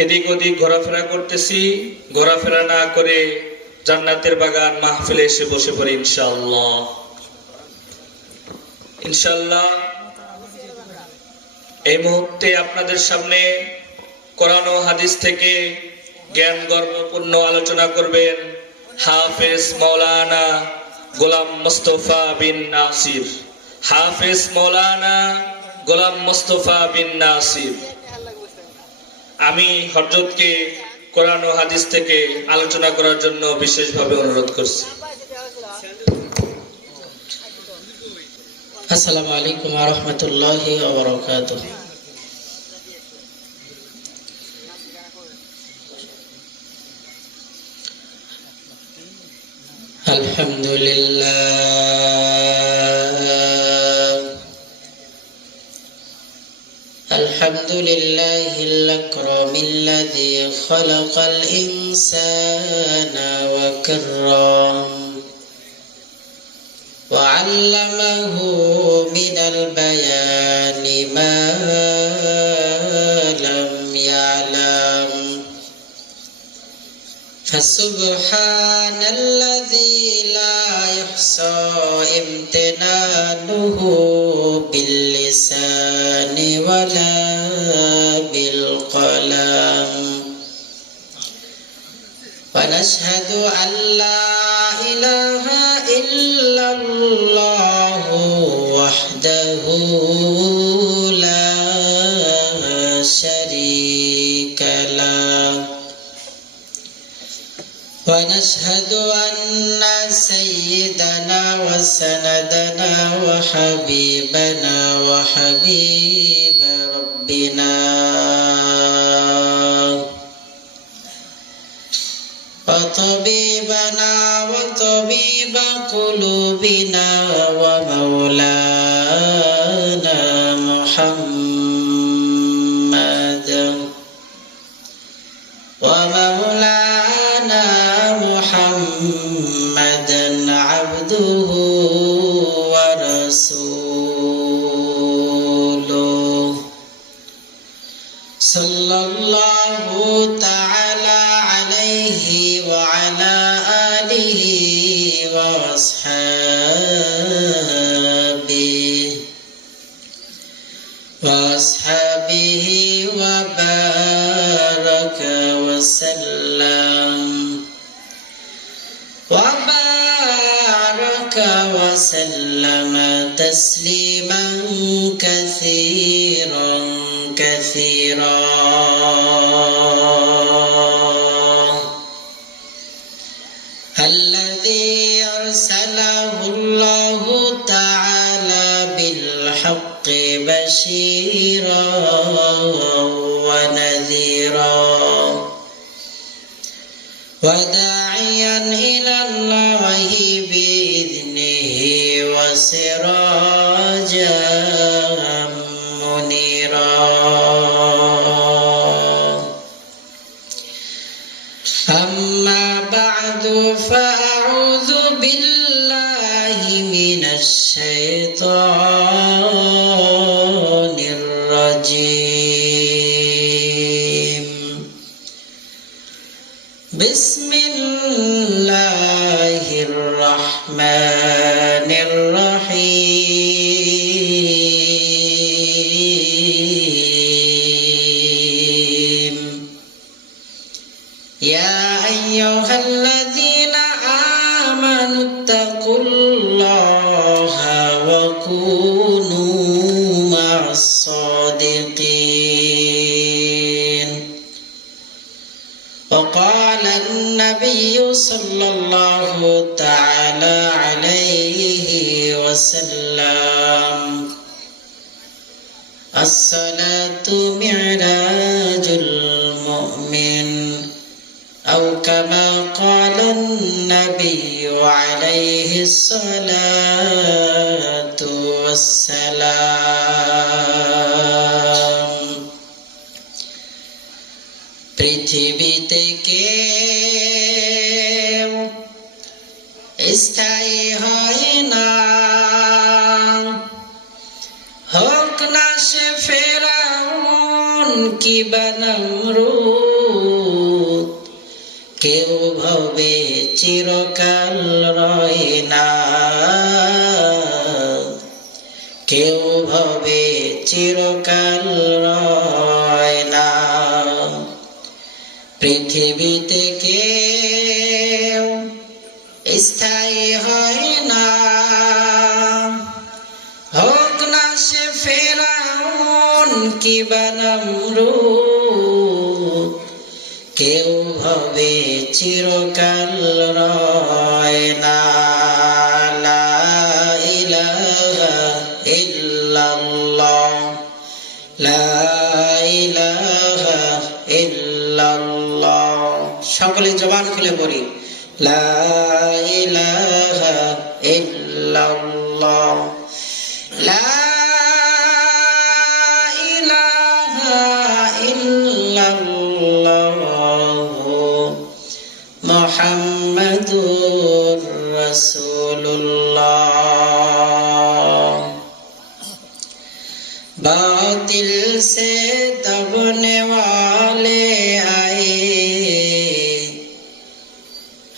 এদিক ওদিক ঘোরাফেরা করতেছি, ঘোরাফেরা না করে জান্নাতের বাগান মাহফিলে এসে বসে পড়ি ইনশাআল্লাহ। ইনশাআল্লাহ এই মুহূর্তে আপনাদের সামনে কোরআন ও হাদিস থেকে জ্ঞান গর্বপূর্ণ আলোচনা করবেন হাফেজ মাওলানা গোলাম মুস্তাফা বিন নাসির। হাফেজ মাওলানা গোলাম মুস্তাফা বিন নাসির। আমি হযরতকে কোরআন ও হাদিস থেকে আলোচনা করার জন্য বিশেষভাবে অনুরোধ করছি। আসসালামু আলাইকুম ওয়া রাহমাতুল্লাহি ওয়া বারাকাতুহু। আলহামদুলিল্লাহিল আকরামিল্লাযী খালাকাল ইনসানা ওয়া কাররাম وعلمه من البيان ما لم يعلم فسبحان الذي لا يحصى امتنانه باللسان ولا بالقلم ونشهد أن لا إله إلا الله وحده لا شريك له ونشهد أن سيدنا وسندنا وحبيبنا وحبيب ربنا وطبيبنا وطبيب قلوبنا ومولانا محمد عبده ورسوله صلى الله تعالى عليه وعلى آله وأصحابه وبارك وسلم تسليما كثيرا الذي أرسله الله تعالى بالحق بشيرا ونذيرا وداعيا إلى الله بإذنه وسراجا منيرا. أما بعد فأعوذ بالله من الشيطان الرجيم. بسم الله الرحمن الرحيم. يا أيها الذين آمنوا اتقوا الله وكونوا مع الصادقين. وقال النبي صلى الله تعالى عليه وسلم الصلاة معراج المؤمن أو كما قال النبي عليه الصلاة والسلام. পৃথিবীতে কেউ স্থায়ী হয় না, হোক না সে ফেরাউন কি বা নমরুদ। কেউ ভবে চিরকাল রয় না, কেউ ভবে চিরকাল রয় না। পৃথিবীতে কেউ স্থায়ী হয় না, হোক না সে ফেরাউন কিবা নমরুদ, কেউ ভবে চিরকাল রয় না। লা ইলাহা ইল্লাল্লাহ, লা ইলাহা ইল্লাল্লাহ। সকলে জবান খুলে পড়ি, লা ইলাহা ইল্লাল্লাহ, লা ইলাহা ইল্লাল্লাহ, মুহাম্মাদুর রাসূলুল্লাহ। बातिल से दबने वाले आए,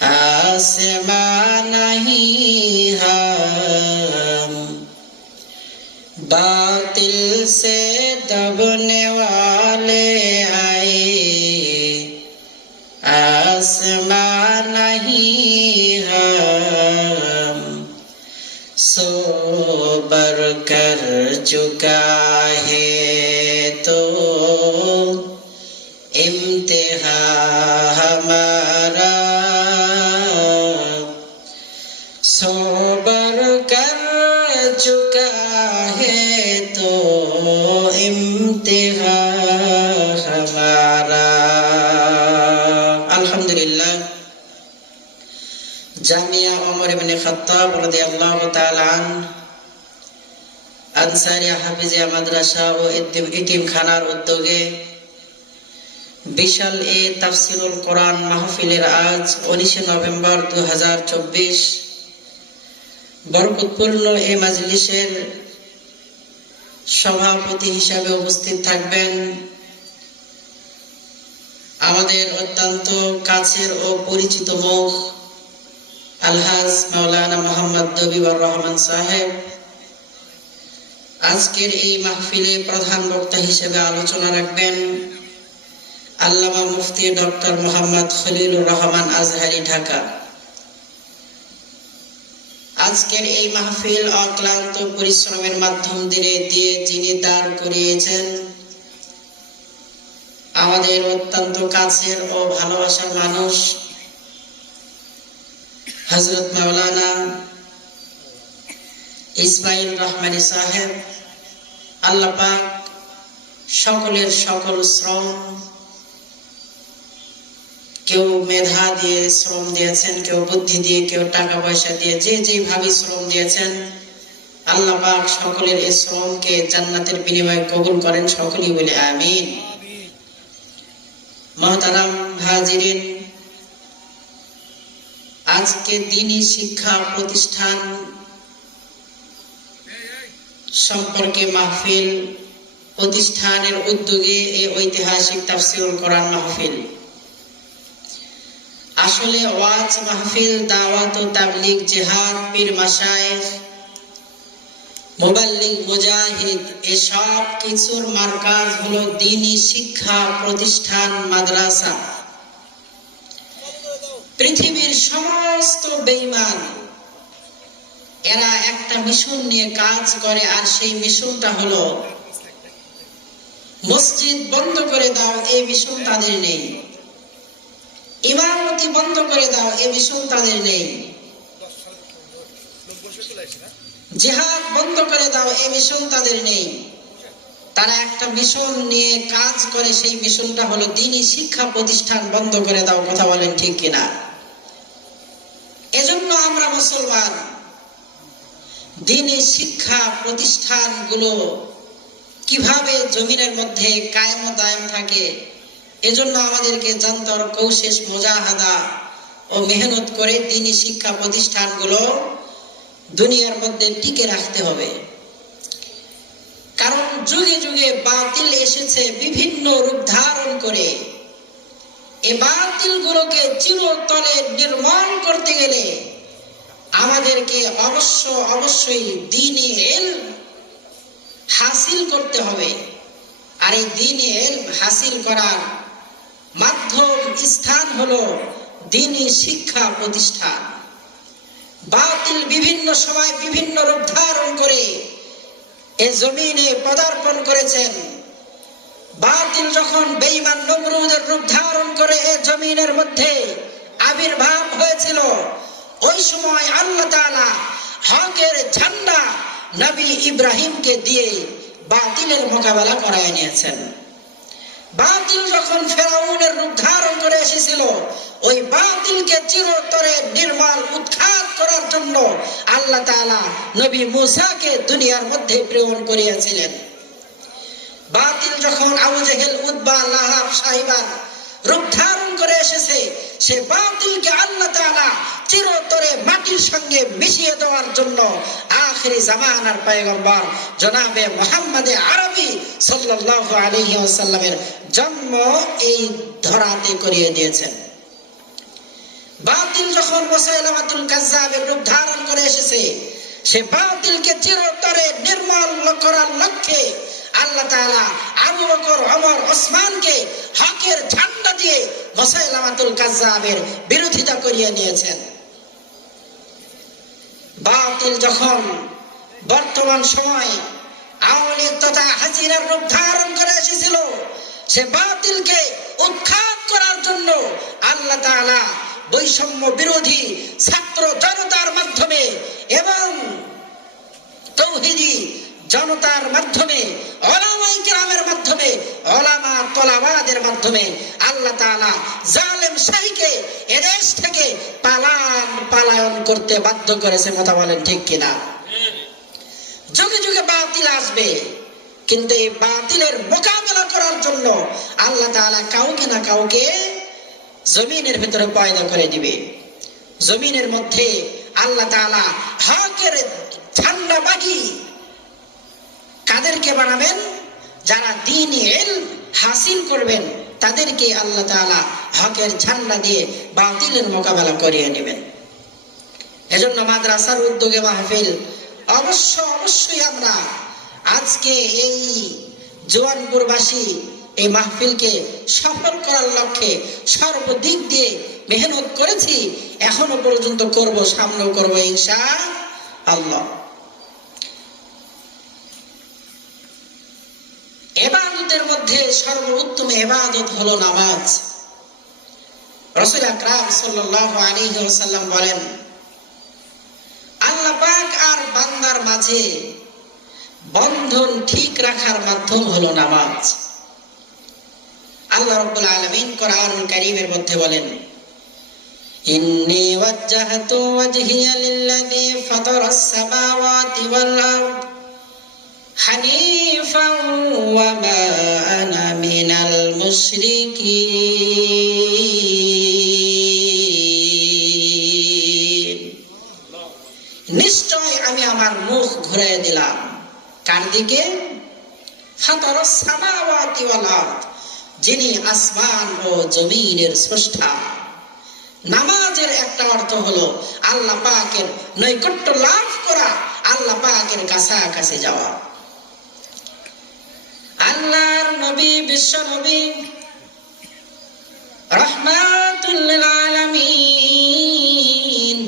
आसमां नहीं हम। बातिल से दबने वाले आए, आसमां नहीं हम। सोबर कर चुका है तो इम्तिहा हमारा, सोबर कर चुका है तो इम्तिहा हमारा। अल्हम्दुलिल्लाह। জামিয়া ওমর ইবনে খাত্তাব রাদিয়াল্লাহু তাআলা আনসারিয়া হাফিজিয়া মাদ্রাসা ও ইতিমখানার উদ্যোগে বিশাল এ তাফসিরুল কোরআন মাহফিলের আজ 19 নভেম্বর 2024 বরকতপূর্ণ এই মাজলিসের সভাপতি হিসাবে উপস্থিত থাকবেন আমাদের অত্যন্ত কাছের ও পরিচিত মুখ আলহাজ মাওলানা মোহাম্মদ দবিবর রহমান সাহেব। আজকের এই মাহফিলে প্রধান বক্তা হিসেবে আলোচনা রাখবেন আল্লামা মুফতি ডক্টর মোহাম্মদ খলিলুর রহমান আজহারি, ঢাকা। আজকের এই মাহফিল অক্লান্ত পরিশ্রমের মাধ্যম দিয়ে যিনি দাঁড় করিয়েছেন আমাদের অত্যন্ত কাছের ও ভালোবাসার মানুষ হযরত মাওলানা ইসমাইল রহমানী সাহেব। আল্লাহ পাক সকলের সকল শ্রম, কেউ মেধা দিয়ে শ্রম দিয়েছেন, কেউ বুদ্ধি দিয়ে, কেউ টাকা পয়সা দিয়ে, যে যেভাবে শ্রম দিয়েছেন আল্লাহ পাক সকলের এই শ্রমকে জান্নাতের বিনিময়ে কবুল করেন, সকলেই বলে আমিন। মুহতারাম হাজিরিন, আজকে দ্বীনি শিক্ষা প্রতিষ্ঠান সম্পর্কে মাহফিল প্রতিষ্ঠানের উদ্যোগে এই ঐতিহাসিক তাফসীরুল কোরআন মাহফিল। আসলে ওয়াজ মাহফিল, দাওয়াত ও তাবলীগ, জিহাদ, পীর মাশায়েখ, মুবাল্লিগ, মুজাহিদ এসব কিছুর মারকাজ হলো দ্বীনি শিক্ষা প্রতিষ্ঠান, মাদ্রাসা। পৃথিবীর সমস্ত বেঈমান এরা একটা মিশন নিয়ে কাজ করে, আর সেই মিশনটা হলো মসজিদ বন্ধ করে দাও, এই মিশন তাদের নেই। ইমামতি বন্ধ করে দাও, এই মিশন তাদের নেই। জিহাদ বন্ধ করে দাও, এই মিশন তাদের নেই। তারা একটা মিশন নিয়ে কাজ করে, সেই মিশনটা হলো দ্বীনি শিক্ষা প্রতিষ্ঠান বন্ধ করে দাও। কথা বলেন ঠিক কিনা? এজন্য আমরা মুসলমান দ্বীনি শিক্ষা প্রতিষ্ঠানগুলো কিভাবে জমিনের মধ্যে কায়েম ও দায়েম থাকে, এজন্য আমাদেরকে যন্তর কৌশেষ, মুজাহাদা ও মেহনত করে দ্বীনি শিক্ষা প্রতিষ্ঠানগুলো দুনিয়ার মধ্যে টিকে রাখতে হবে। কারণ যুগে যুগে বাতিল এসেছে বিভিন্ন রূপ ধারণ করে, এই বাতিলগুলোকে চিরতরে নির্মূল করতে গেলে আমাদেরকে অবশ্যই দ্বীনি ইলম হাসিল করতে হবে। আর এই দ্বীনি ইলম হাসিল করার মাধ্যম স্থান হলো দ্বীনি শিক্ষা প্রতিষ্ঠান। বাতিল বিভিন্ন সময় বিভিন্ন রূপ ধারণ করে এ জমিনে পদার্পণ করেছেন। বাতিল যখন বেঈমান নমরুদের রূপ ধারণ করে এ জমিনের মধ্যে আবির্ভাব হয়েছিল, ওই সময় আল্লাহ তাআলা হকের ঝান্ডা নবী ইব্রাহিমকে দিয়ে বাতিলের মোকাবেলা করায় নিয়েছেন। বাতিল যখন ফেরাউনের রূপ ধারণ করে এসেছিল, ওই বাতিলকে চিরতরে নির্মূল উৎখাত করার জন্য আল্লাহ তাআলা নবী মূসাকে দুনিয়ার মধ্যে প্রেরণ করিয়েছিলেন। বাতিল যখন আবু জেহেল, উতবা, লাহাব, সাহিবান রূপ ধারণ করে এসেছে, সে বাতিলকে আল্লাহ তাআলা চিরতরে মাটির সঙ্গে মিশিয়ে দেওয়ার জন্য আখিরি জামানার পয়গম্বর জনাবে মুহাম্মদ আরবি সাল্লাল্লাহু আলাইহি ওয়াসাল্লামের জন্ম এই ধরাতে করিয়ে দিয়েছেন। বাতিল যখন মুসাইলামাতুল কাজ্জাবের রূপ ধারণ করে এসেছে, সে বাতিলকে চিরতরে নির্মূল করার লক্ষ্যে আল্লাহ তাআলা আবু বকর, ওমর, ওসমানকে হকের ঝান্ডা দিয়ে মুসাইলামাতুল কাজ্জাবের বিরোধিতা করিয়ে নিয়েছেন। বাতিল যখন বর্তমান সময় আওয়ামী লীগ তথা হাসিনার রূপ ধারণ করে এসেছিল, সে বাতিলকে উৎখাত করার জন্য আল্লাহ তাআলা বৈষম্য বিরোধী ছাত্র জনতার মাধ্যমে এবং তৌহিদি জনতার মাধ্যমে, উলামায়ে কেরামের মাধ্যমে, উলামা তোলাবাদের মাধ্যমে আল্লাহ তাআলা জালেম শাহীকে এদেশ থেকে পালায়ন করতে বাধ্য করেছে। কথা বলেন ঠিক কিনা? যুগে যুগে বাতিল আসবে, কিন্তু এই বাতিলের মোকাবেলা করার জন্য আল্লাহ তাআলা কাউকে না কাউকে জমিনের ভিতরে পয়দা করে দিবে। জমিনের মধ্যে আল্লাহ তাআলা হকের ঝান্ডাবাহী কাদেরকে বানাবেন? যারা দ্বীনি ইলম হাসিল করবেন, তাদেরকে আল্লাহ তাআলা হকের ঝান্ডা দিয়ে বাতিলের মোকাবেলা করিয়ে নেবেন। এজন্য মাদ্রাসার উদ্যোগে মাহফিল অবশ্যই আমরা আজকে এই জোয়ানপুরবাসী এই মাহফিলকে সফল করার লক্ষ্যে সর্বদিক দিয়ে মেহনত করেছি, এখনো পর্যন্ত করব, সামনেও করব ইনশাআল্লাহ। ইবাদতের মধ্যে সর্বোত্তম ইবাদত হলো নামাজ। রাসূল আকরাম সাল্লাল্লাহু আলাইহি ওয়াসাল্লাম বলেন, আল্লাহ পাক আর বান্দার মাঝে বন্ধন ঠিক রাখার মাধ্যম হলো নামাজ। আল্লাহ রাব্বুল আলামিন কোরআনুল কারীমের মধ্যে বলেন, ইন্নী ওয়াজ্জাহতু ওয়াজহিয়া লিল্লাযী ফাতারাস সামাওয়াতি ওয়াল আরদ হানিফান ওয়া মা আনা মিনাল মুশরিকিন। নিশ্চয় আমি আমার মুখ ঘুরিয়ে দিলাম কার দিকে? ফাতারাস সামাওয়াতি ওয়াল আরদ, যিনি আসমান ও জমিনের স্রষ্টা। নামাজের একটা অর্থ হলো আল্লাহ পাকের নৈকট্য লাভ করা, আল্লাহ পাকের কাছাকাছি যাওয়া। আল্লাহর নবী, বিশ্ব নবী, রাহমাতুল লিল আলামিন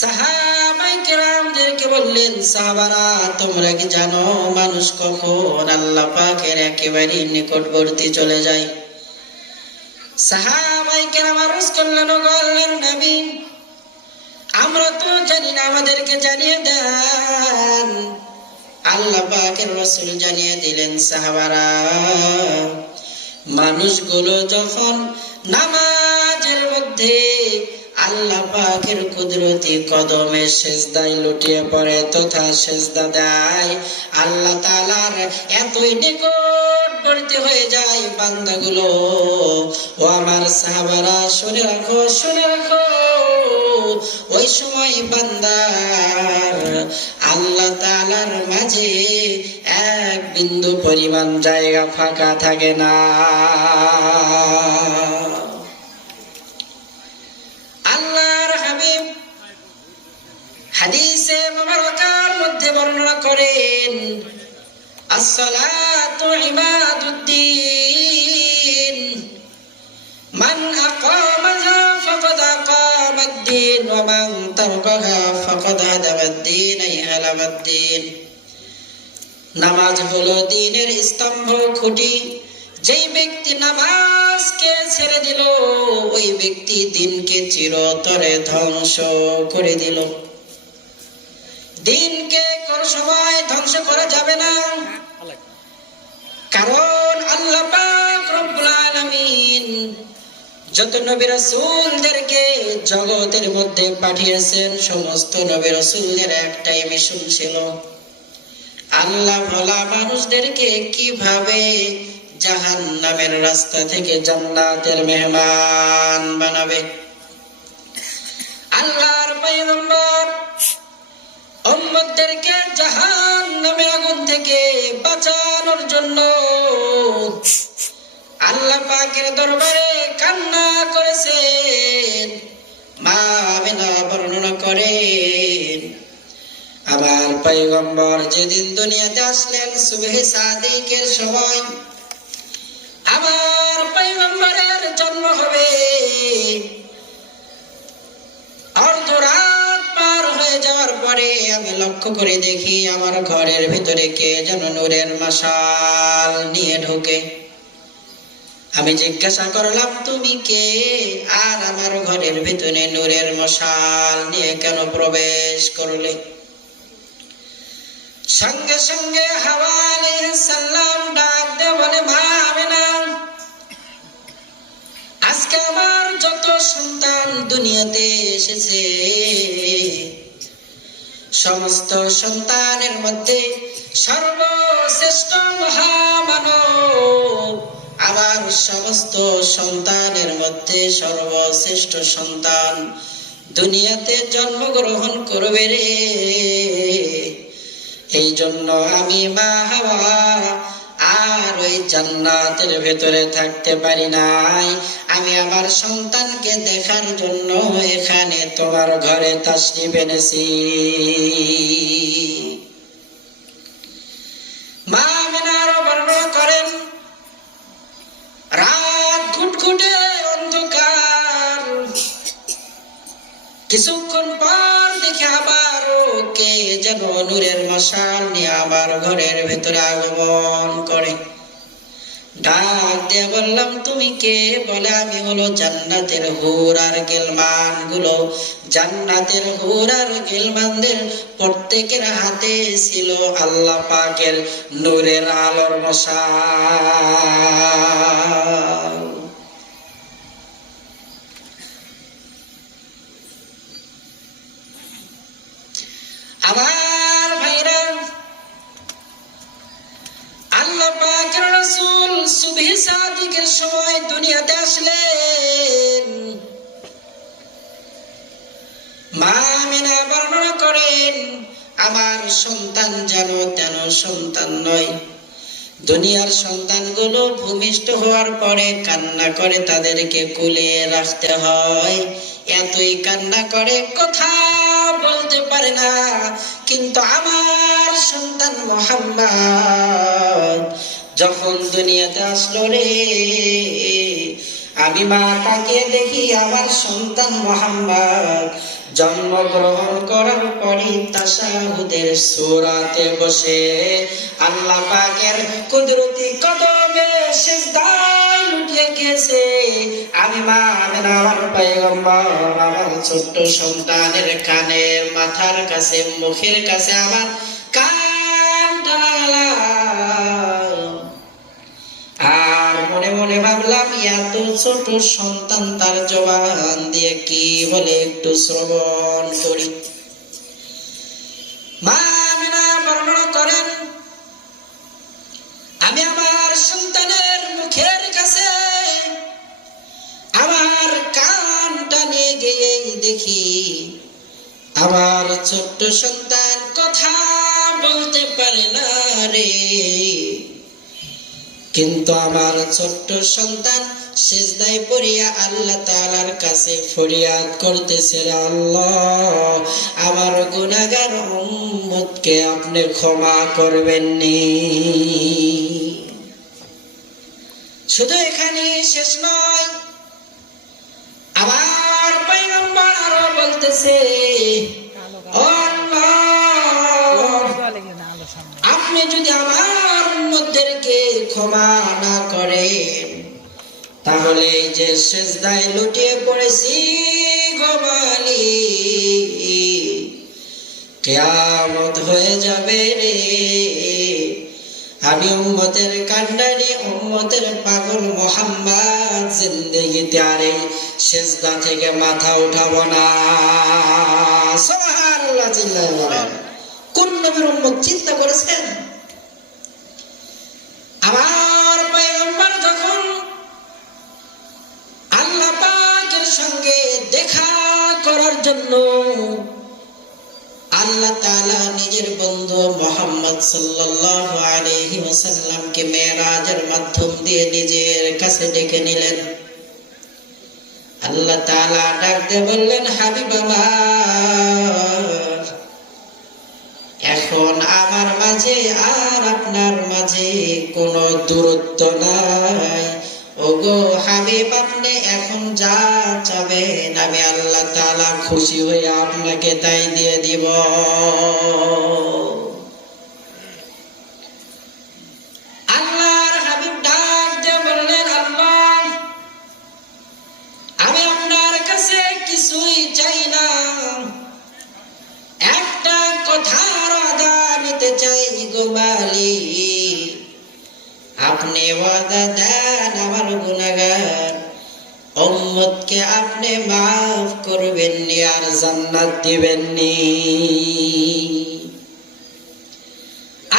সাহাবায়ে কেরামদেরকে বললেন, সাহাবারা তোমরা কি জানো মানুষ কখন আল্লাহ পাকের একেবারে নিকটবর্তী চলে যায়? সাহাবায়ে কেরাম আরজ করলেন, ও আল্লাহর নবী, আমরা তো জানি না, আমাদেরকে জানিয়ে দেন। আল্লাহ পাকের রাসূল জানিয়ে দিলেন, সাহাবারা মানুষগুলো যখন নামাজের মধ্যে আল্লাহ পাকের কুদরতি কদমে সিজদায় লুটিয়ে পড়ে তথা সিজদা দেয়, আল্লাহ তাআলার এতই নিকটবর্তী হয়ে যায় বান্দাগুলো। ও আমার সাহাবারা শুনে রাখো, ওই সময় বান্দার আল্লাহ তাআলার মাঝে এক বিন্দু পরিমাণ জায়গা ফাঁকা থাকে না। আসসালাতু ইমাদুদ্দিন মান আকামাহা ফাকাদ আকামাদ্দিন ওয়া মান তারাকাহা ফাকাদ হাদামাদ্দিন আই হালামাদ্দিন। নামাজ হলো দ্বীনের স্তম্ভ, খুঁটি। যেই ব্যক্তি নামাজকে ছেড়ে দিল, ওই ব্যক্তি দ্বীনকে চিরতরে ধ্বংস করে দিল। দ্বীনকে কোনো সময় ধ্বংস করা যাবে না, কারণ আল্লাহ পাক রব্বুল আলামিন যত নবী রাসূলদেরকে জগতের মধ্যে পাঠিয়েছেন, সমস্ত নবী রাসূলদের একটাই মিশন ছিল, আল্লাহ ভোলা মানুষদেরকে কিভাবে জাহান্নামের রাস্তা থেকে জান্নাতের মেহমান বানাবে। আল্লাহর পয়গম্বর উম্মতদেরকে জাহান্নামের আগুন থেকে বাঁচানোর জন্য আল্লাহ পাকের দরবারে কান্না করেছেন। মা আমিনা বর্ণনা করেন, আমার পয়গম্বর যেদিন দুনিয়াতে আসলেন সুবহে সাদিকের সময়, আমার পয়গম্বরের জন্ম হবে। অর্ধরাত পার হয়ে যাওয়ার পরে আমি লক্ষ্য করে দেখি আমার ঘরের ভিতরে কে যেন নূরের মশাল নিয়ে ঢোকে। আমি জিজ্ঞাসা করলাম, তুমি কে, আর আমার ঘরের ভিতরে নূরের মশাল নিয়ে কেন প্রবেশ করলে? সঙ্গে সঙ্গে হাওয়া আলাইহিস সালাম ডাক দিয়ে বলে, মা আমিনা, আজকে আমার যত সন্তান দুনিয়াতে এসেছে, সমস্ত সন্তানের মধ্যে সর্বশ্রেষ্ঠ মহামানব আমার সমস্ত সন্তানের মধ্যে সর্বশ্রেষ্ঠ সন্তান দুনিয়াতে জন্মগ্রহণ করবে রে। এই জন্য আমি মা হাওয়া আর ওই জান্নাতের ভেতরে থাকতে পারি নাই। আমি আমার সন্তানকে দেখার জন্য এখানে তোমার ঘরে তাশরিফ এনেছি। মা আমিনার বর্ণনা করেন, রাত ঘুটঘুটে অন্ধকার, কিছুক্ষণ পর দেখে আবারও কে যেন নূরের মশাল নিয়ে আমার ঘরের ভেতরে আগমন করে। ডাক দিয়ে বললাম, তুমি কে? বলে, আমি হলো জান্নাতের হুর আর গিলমান গুলো। জান্নাতের হুর আর গিলমানদের প্রত্যেকের হাতে ছিল আল্লাহ পাকের নূরের আলোর মশাল। আমার ভাইরা, আল্লাহ পাকের রাসূল সুবহি সাদিকের সময় দুনিয়াতে আসলেন। মা আমিনা বর্ণনা করেন, আমার সন্তান যেন তেন সন্তান নয়। দুনিয়ার সন্তানগুলো ভূমিষ্ঠ হওয়ার পরে কান্না করে, তাদেরকে কোলে রাখতে হয়, এতই কান্না করে কথা বলতে পারে না। কিন্তু আমার সন্তান মুহাম্মদ যখন দুনিয়াতে আসলো রে, আমি মা তাকে দেখি আমার সন্তান মুহাম্মদ জন্মগ্রহণ করার পরে তাশাহুদের সূরাতে বসে আল্লাহ পাকের কুদরতি কদমে সিজদায় লুটিয়ে গেছে। আমি মা আমিনা আমার পয়গম্বর আমার ছোট্ট সন্তানের কানে, মাথার কাছে, মুখের কাছে আমার কান টানালাম। আর মনে মনে ভাবলাম, এত ছোট সন্তান তার জবান দিয়ে কি বলে একটু শ্রবণ করি। মা আমিনা বর্ণনা করেন, আমি আমার সন্তানের মুখের কাছে আমার কানটা নিয়ে গিয়ে দেখি আমার ছোট্ট সন্তান কথা বলতে পারে না রে। কিন্তু আমার ছোট্ট সন্তান সিজদায় পড়িয়া আল্লাহ তাআলার কাছে ফরিয়াদ করতেছে, আল্লাহ আমার গুনাহগার উম্মতকে আপনি ক্ষমা করবেন নি। শুধু এখানে শেষ নয়, আবার পয়গম্বর আরো বলতেছে, ও আল্লাহ আপনি যদি আমার উম্মতদেরকে ক্ষমা না করেন তাহলে যে সিজদায় লুটিয়ে পড়েছি গো মালিক, কিয়ামত হয়ে যাবে রে। আমি উম্মতের কান্ডারি, উম্মতের পাগল মুহাম্মদ জিন্দেগিতে আর এই সিজদা থেকে মাথা উঠাবো না। সুবহানাল্লাহ, চিল্লায় বলেন। কোন নবীর উম্মত চিন্তা করেছেন? আমার পয়গম্বর যখন আল্লাহ পাকের সঙ্গে দেখা করার জন্য আল্লাহ তাআলা নিজের বন্ধু মুহাম্মদ সাল্লাল্লাহু আলাইহি ওয়াসাল্লামকে মেরাজের মাধ্যম দিয়ে নিজের কাছে ডেকে নিলেন। আল্লাহ তাআলা ডাক দিয়ে বললেন, হাবিব আমার, এখন আমার মাঝে আর আপনার মাঝে কোনো দূরত্ব নাই। ওগো হাবিব, আপনি এখন যা চাবেন আমি আল্লাহ তাআলা খুশি হয়ে আপনাকে তাই দিয়ে দিব। আল্লাহর হাবিব ডাক দিয়ে বললেন, আল্লাহ আমি আপনার কাছে কিছুই চাই না, একটা কথার ওয়াদা নিতে চাই গো মালিক। আপনি ওয়াদা দেন আমার গুনাহগার উম্মতকে আপনি মাফ করবেন নি আর জান্নাত দিবেন নি।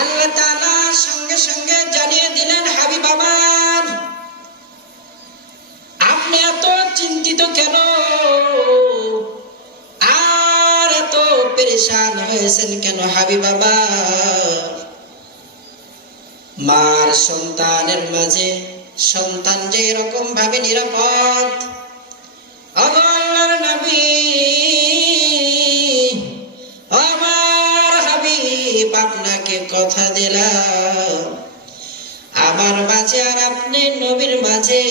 আল্লাহ তাআলা সঙ্গে সঙ্গে জানিয়ে দিলেন, হাবিব আমার, আপনি এত চিন্তিত কেন আর এত পেরেশান হয়েছেন কেন হাবিব আমার? মার সন্তানের মাঝে সন্তান যে এরকম ভাবে নিরাপদ, আল্লাহর নবী আমার হাবিব আপনাকে কথা দিলাম, আমার মাঝে আর আপনি নবীর মাঝে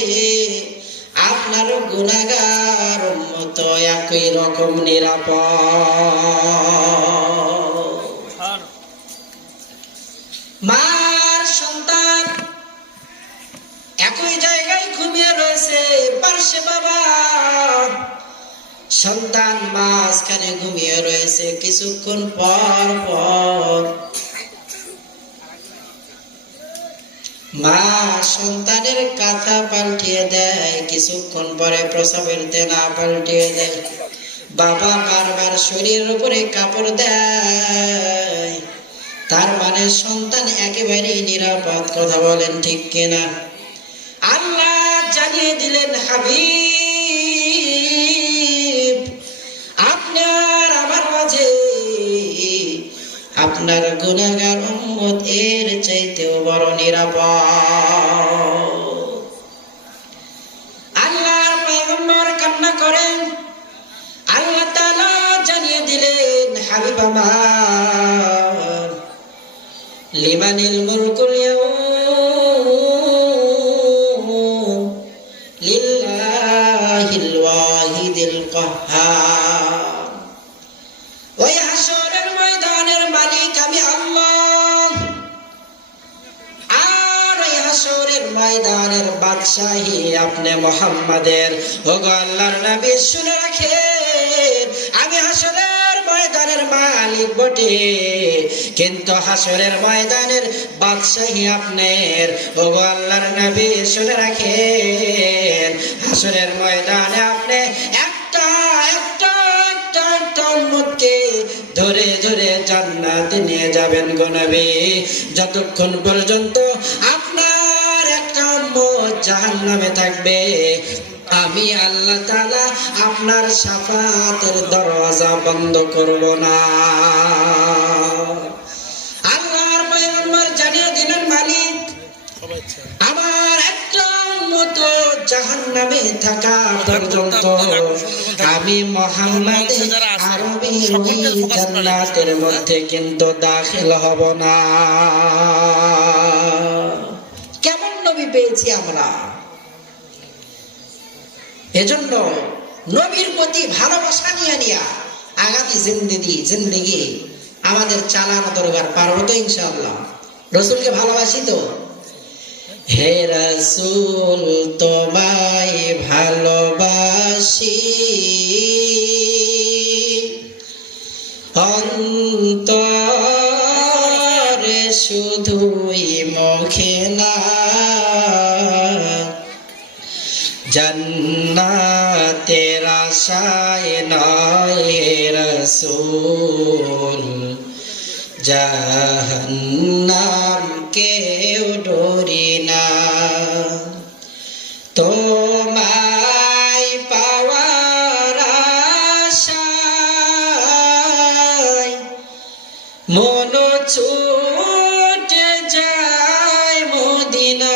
আপনার গুনাহগার উম্মত একই রকম নিরাপদ। মার সন্তান একই জায়গায় ঘুমিয়ে রয়েছে, পার্শ্বে বাবা, সন্তান মাঝখানে ঘুমিয়ে রয়েছে। কিছুক্ষণ পর পর মা সন্তানের কাঁথা পাল্টিয়ে দেয়, কিছুক্ষণ পরে প্রসবের দেনা পাল্টিয়ে দেয়, বাবা বারবার শরীরের উপরে কাপড় দেয়। তার মানে সন্তান একেবারেই নিরাপদ। কথা বলেন ঠিক কিনা? আল্লাহ জানিয়ে দিলেন, হাবিব আপনার আমার মাঝে আপনার গুনাহগার উম্মত এর চাইতেও বড় নিরাপদ। আল্লাহর পয়গম্বর কান্না করেন, আল্লাহ তাআলা জানিয়ে দিলেন, হাবিব আমার, লিমানিল মুলকুল ইয়াউম লিল্লাহিল ওয়াহিদিল কাহ্হার। ওই হাসরের ময়দানের মালিক আমি আল্লাহ, আর ওই হাসরের ময়দানের বাদশাহী আপনি মুহাম্মাদের। ওগো আল্লাহর নবী শুনে রাখেন, আমি হাসরের ময়দানের মালিক বটে, কিন্তু হাসরের ময়দানের বাদশাহী আপনার। ওগো আল্লাহর নবী শুনে রাখেন, হাসরের ময়দানে আপনি একটা একটা একটা একটা উম্মতকে ধরে ধরে জান্নাতে নিয়ে যাবেন গো নবী। যতক্ষণ পর্যন্ত আপনার একটা উম্মত জাহান্নামে থাকবে, আমি আল্লাহ তাআলা আপনার শাফাতের দরজা বন্ধ করব না। আল্লাহর পয়গম্বর জানিয়ে দিলেন, মালিক আমার একটা উম্মত তো জাহান্নামে থাকা পর্যন্ত আমি মুহাম্মদ আরবি ওই জান্নাতের মধ্যে কিন্তু দাখিল হব না। কেমন নবী পেয়েছি আমরা! এজন্য নবীর প্রতি ভালোবাসা নিয়ে আগামী জিন্দেগি আমাদের চালানো দরকার। পারবো তো ইনশাআল্লাহ? রসুলকে ভালোবাসি তো। হে রাসূল তোমায় ভালোবাসি অন্তরে শুধুই মুখে না, জান্নাতের আশায় নয় হে রাসূল, জাহান্নাম কেউ ডরি না। তোমায় পাওয়ার আশায় মন ছুটে যায় মদিনায়,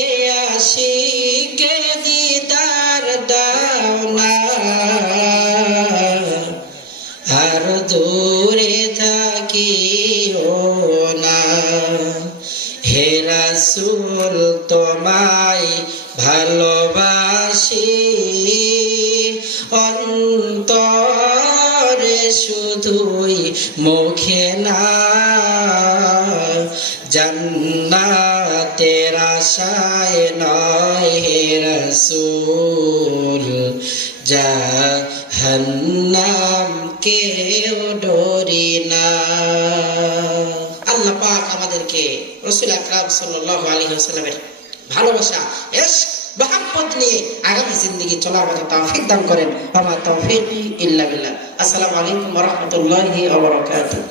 এ আশিকে দিদার দাও না, আর দূরে থাকিও না। হে রাসূল তোমায় ভালোবাসি অন্তরে শুধুই মুখে না, জান্নাতের আশায় নয় হে রাসূল, জাহান্নাম কেউ ডরি না। আল্লাহ পাক আমাদেরকে রাসূল আকরাম সাল্লাল্লাহু আলাইহি ওয়াসাল্লামের ভালোবাসা, ইশক, মহব্বত নিয়ে আগামী জিন্দেগি চলার মতো তৌফিক দান করেন। আমা তৌফিক ইল্লা বিল্লাহ। আসসালামু আলাইকুম ওয়া রাহমাতুল্লাহি ওয়া বারাকাতুহু।